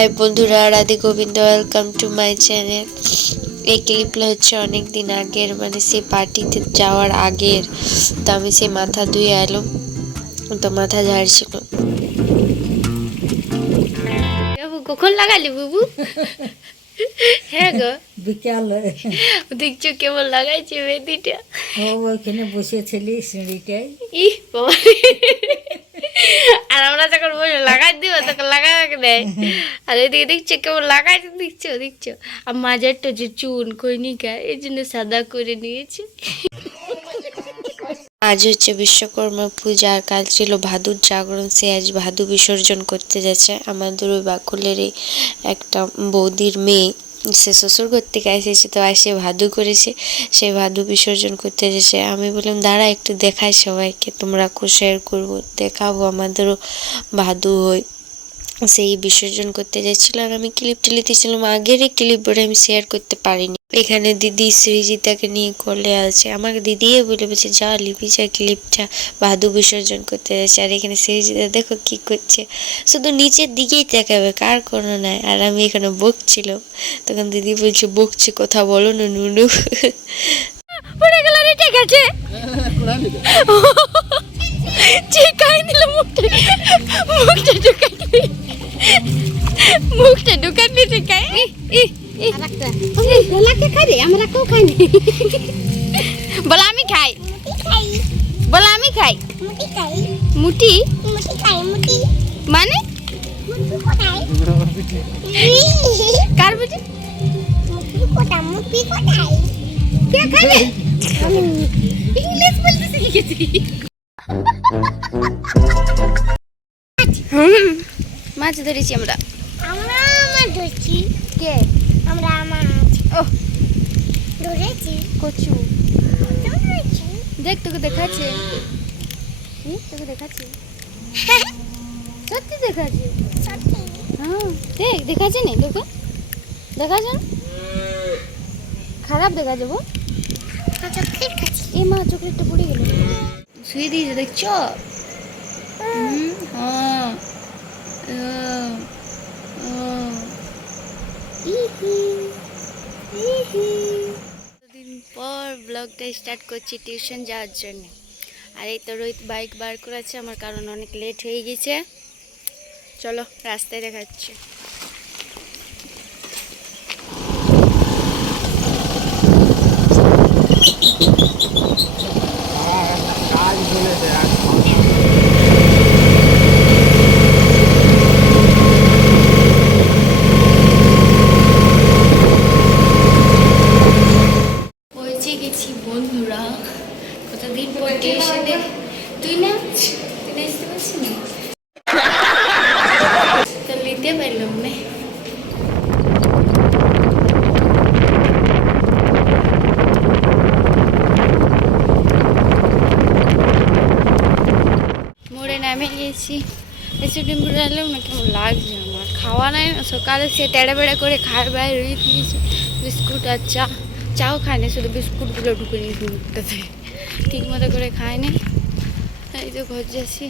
High বন্ধুরা, Radhe Govind welcome to my channel এই ক্লিপটা হচ্ছে অনেক দিন আগের মানে সে পার্টিতে যাওয়ার আগের। তো আমি সেই মাথা ধুয়ে এলাম। তো মাথা ঝাড়ছিল। কখন লাগালি বাবু? হ্যাঁ গো। বিকালে। দেখছ কেমন লাগাইছে মেহেদিটা ও ওইখানে বসেছিলি সিঁড়িটায়। ই বাবা আর আমরা যখন বসে লাগাই দিব তখন লাগা দেয় আর এদিকে দেখছ কেমন লাগাইছে দেখছ দেখছ। আর মাজারটা যে চুন কইনিকা এই জন্য সাদা করে নিয়েছে। আজ হচ্ছে বিশ্বকর্মা পূজা আর কাল ছিল। ভাদুর জাগরণ, সে আজ ভাদু বিসর্জন করতে যাচ্ছে। আমাদের ওই বাকুলেরই একটা বৌদির মেয়ে, সে শ্বশুর ঘর থেকে এসেছে, তো আসে ভাদু করেছে, সে ভাদু বিসর্জন করতে যাচ্ছে। আমি বললাম, দাঁড়া, একটু দেখায় সবাইকে, তোমরা শেয়ার করব, দেখাবো আমাদেরও ভাদু হয়। সেই বিসর্জন করতে যাচ্ছিল আর আমি ক্লিপ টিলিতেছিলাম আগেরই ক্লিপ বলে আমি শেয়ার করতে পারিনি। এখানে দিদি সৃজিতাকে নিয়ে কোলে আছে। আমাকে দিদিয়ে বলে বলছে যা লিপি যা ক্লিপটা ভাদু বিসর্জন করতে যাচ্ছে। আর এখানে সৃজিতা দেখো কি করছে। শুধু নিচের দিকেই তাকাবে কার কোনো নাই। আর আমি এখানে বকছিল তখন দিদি বলছে বকছে কথা বলো না নুনু। ঠিক আছে। চিকাই দিল মুখটা মুখটা ই ই খাই আমরা কেউ খাইনি বলা আমি খাই। বলা আমি খাই। মুটি? খাই মানে? কার বুঝি মুটি? কোথায় মুটি কোথায় কে খাবে ইংলিশ বলতে শিখে হুম। মাছ ধরেছি আমরা। আমরা ধরছি। কে? আমরা আমার ওহ। ধরেছি। কচু। দেখ তোকে দেখাচ্ছে। তোকে দেখাচ্ছে? সত্যি দেখাচ্ছে? সত্যি। হ্যাঁ। দেখ দেখাচ্ছে না তোকে? দেখাচ্ছে খারাপ দেখা যাব আচ্ছা ঠিক আছে। এই মা চকলেটটা পড়ে গেল। শুয়ে দিয়েছে দেখছ? হুম, হ্যাঁ। দিন পর ব্লগটা স্টার্ট করছি টিউশন যাওয়ার জন্য। আর এই তো রোহিত বাইক বার করেছে, আমার কারণ অনেক লেট হয়ে গেছে। চলো রাস্তায় দেখাচ্ছি পৌঁছে গেছি বন্ধুরা কতদিন তুই না তুই না পারছিস না? নিতে পারলাম না। মোড়ে নামে গিয়েছি। না কেমন লাগছে আমার খাওয়া নাই, সকালে সে তেড়ে বেড়ে করে খায় বাইরে বিস্কুট আর চা। চাও খায় না শুধু বিস্কুটগুলো ঢুকে নিয়েছি মুখটাতে। ঠিক মতো করে খায় না এই তো ঘর যাচ্ছি।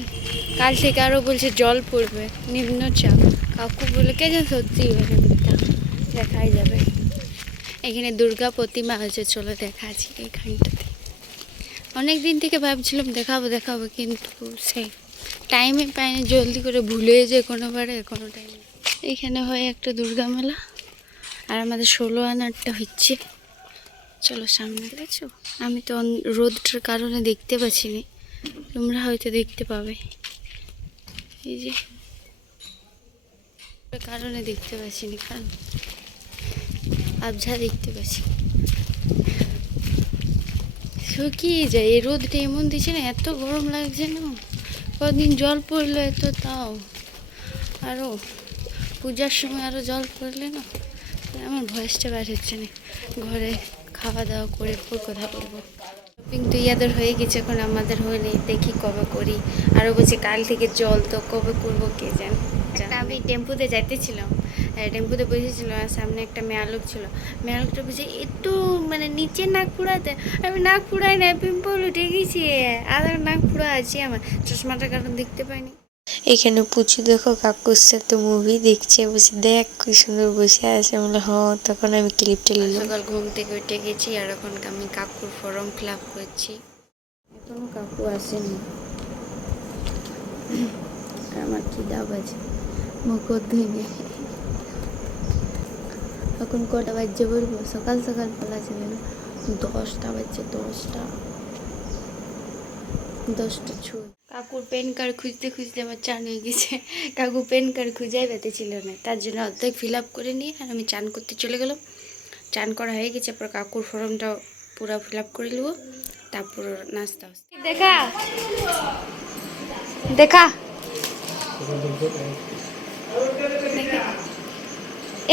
কাল থেকে আরও বলছে জল পড়বে, নিম্ন নিম্নচাপ কাকু বলে, কে যেন সত্যি দেখাই যাবে। এখানে দুর্গা প্রতিমা আছে, চলো দেখাচ্ছি এইখানটাতে। অনেক দিন থেকে ভাবছিলাম দেখাবো দেখাবো, কিন্তু সেই টাইমে পাইনি। জলদি করে ভুলে যায় কোনোবারে, কোনো টাইমে এখানে হয় একটা দুর্গা মেলা, আর আমাদের ষোলো আনারটা হচ্ছে। চলো সামনে, দেখছ? আমি তো রোদটার কারণে দেখতে পাচ্ছি না তোমরা হয়তো দেখতে পাবে। এই যে কারণে দেখতে পাচ্ছি না কারণ আবঝা দেখতে পাচ্ছি। শুকিয়ে যায় এই রোদটা এমন দিচ্ছে না, এত গরম লাগছে না। কদিন জল পড়ল এত, তাও। আরও পূজার সময় আরও জল পড়লে না, আমার ভয়েসটা বার হচ্ছে না ঘরে। খাওয়া দাওয়া করে কথা বলব। শপিং তো ইয়াদের হয়ে গেছে, এখন আমাদের হয়নি দেখি কবে করি। আরও বলছি কাল থেকে জল তো কবে করব কে জান। আমি টেম্পুতে যাইতেছিলাম টেম্পুতে বসেছিলাম, আর সামনে একটা মেয়া লোক ছিল। মেয়া লোকটা বলছে, একটু মানে নিচে নাক ফুড়াতে আমি নাক ফুড়াই না পিম্পল উঠে গেছি আর নাক ফুড়া আছে আমার। চশমাটার কারণ দেখতে পাইনি। এখানে পুচু দেখো কাকুর সাথে মুভি দেখছে বসে দেখ কি সুন্দর বসে আছে। বলে বললাম, হ্যাঁ। তখন আমি ক্লিপটা নিলাম। সকাল ঘুম থেকে উঠে গেছি আর এখন আমি কাকুর ফর্ম ফিল আপ করছি। এখনও কাকু আসেনি। আমার আমার খিদা আছে? মুখ ধুইনি এখন কটা বাজছে বলব? সকাল সকাল বলা যাবে না। দশটা বাজছে দশটা। দশটা ছুঁই কাকুর পেন কার্ড খুঁজতে খুঁজতে আমার চান হয়ে গেছে। কাকু পেন কার্ড খুঁজাই পেতে ছিল না। তার জন্য অর্ধেক ফিল আপ করে নিয়ে আর আমি চান করতে চলে গেলাম। চান করা হয়ে গেছে পর কাকুর ফর্মটা পুরো ফিল আপ করে নেব। তারপর নাস্তা দেখা। দেখা।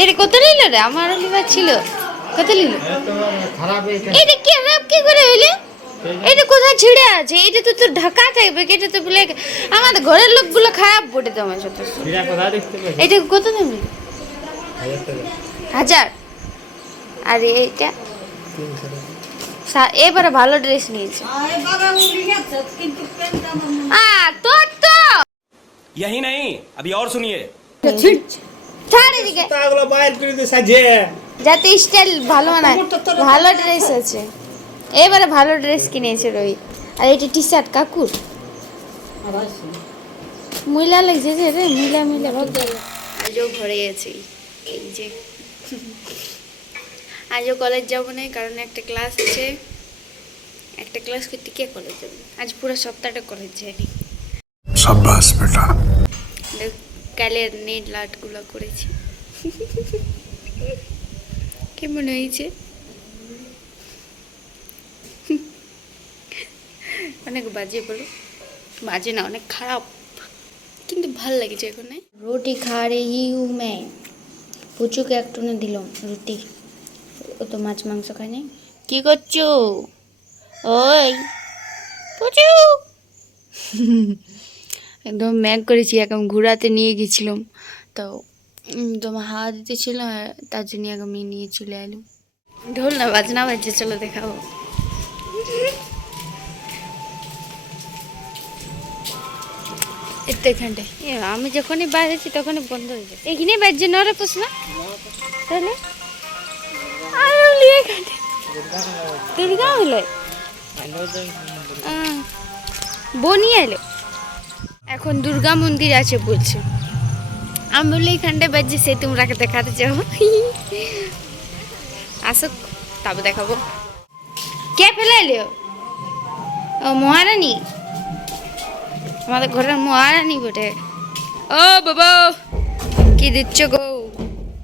এর কত নিল রে? আমারও লিভার ছিল। কত নিল? এটা কি কি করে হইলে? এটা কোথায় ছিঁড়ে আছে এটা তো তোর ঢাকা থাকবে এটা তো বলে আমাদের ঘরের লোকগুলো খারাপ বটে তোমার সাথে এটা কত দাম নিল? হাজার আর এইটা সা- এবারে ভালো ড্রেস নিয়েছে আ তোর তো यही नहीं अभी और सुनिए ছাড় এদিকে তাগুলো বাইর করে দে সাজে যাতে স্টাইল ভালো মানায় ভালো ড্রেস আছে এবারে ভালো ড্রেস কিনেছে রবি। আর এটা টি শার্ট কাকুর। মহিলা লাগছে যে রে মহিলা মহিলা আজও ঘরে গেছে। এই যে। আজও কলেজ যাব না কারণ একটা ক্লাস আছে। একটা ক্লাস করতে কে কলেজ যাব? আজ পুরো সপ্তাহটা কলেজ যায়নি। সাব্বাস বেটা। কালের নেট লাটগুলো করেছি। কেমন হয়েছে? অনেক বাজে বলো। বাজে না অনেক খারাপ। কিন্তু ভালো লাগছে এখানে। রুটি খা রে ইউ মে পুচুকে একটু না দিলাম রুটি। ও তো মাছ মাংস খায় নাই। কি করছ? ওই পুচু! একদম ম্যাগ করেছি একদম ঘোরাতে নিয়ে গেছিলাম। তো তোমার হাওয়া দিতেছিল আর তার জন্য এক আমি নিয়ে চলে এলাম ঢোল না বাজনা বাজছে চলো দেখাবো। এ, আমি যখনই বাজেছি তখনই বন্ধ হয়ে যায় এখানে বাজছে নরে প্রশ্ন। তাহলে? আর বলি এখানে দুর্গা হলো? বনি এখন দুর্গা মন্দির আছে বলছে। আমি বলি এখানটায় বাজছে সে তোমরা দেখাতে চাও আসুক তারপর দেখাবো। কে ফেলে এলো? ও মহারানী? আমাদের ঘরের মহারানী বটে। ও বাবা কি দিচ্ছ গো?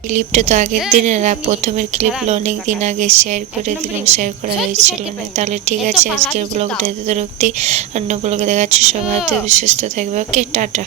ক্লিপটা তো আগের দিনের প্রথমের ক্লিপগুলো অনেক দিন আগে শেয়ার করে দিলাম শেয়ার করা হয়েছিল না। তাহলে ঠিক আছে আজকের ব্লগটা এত অন্য ব্লগে দেখাচ্ছি সবাই তো সুস্থ থাকবে। Okay tata.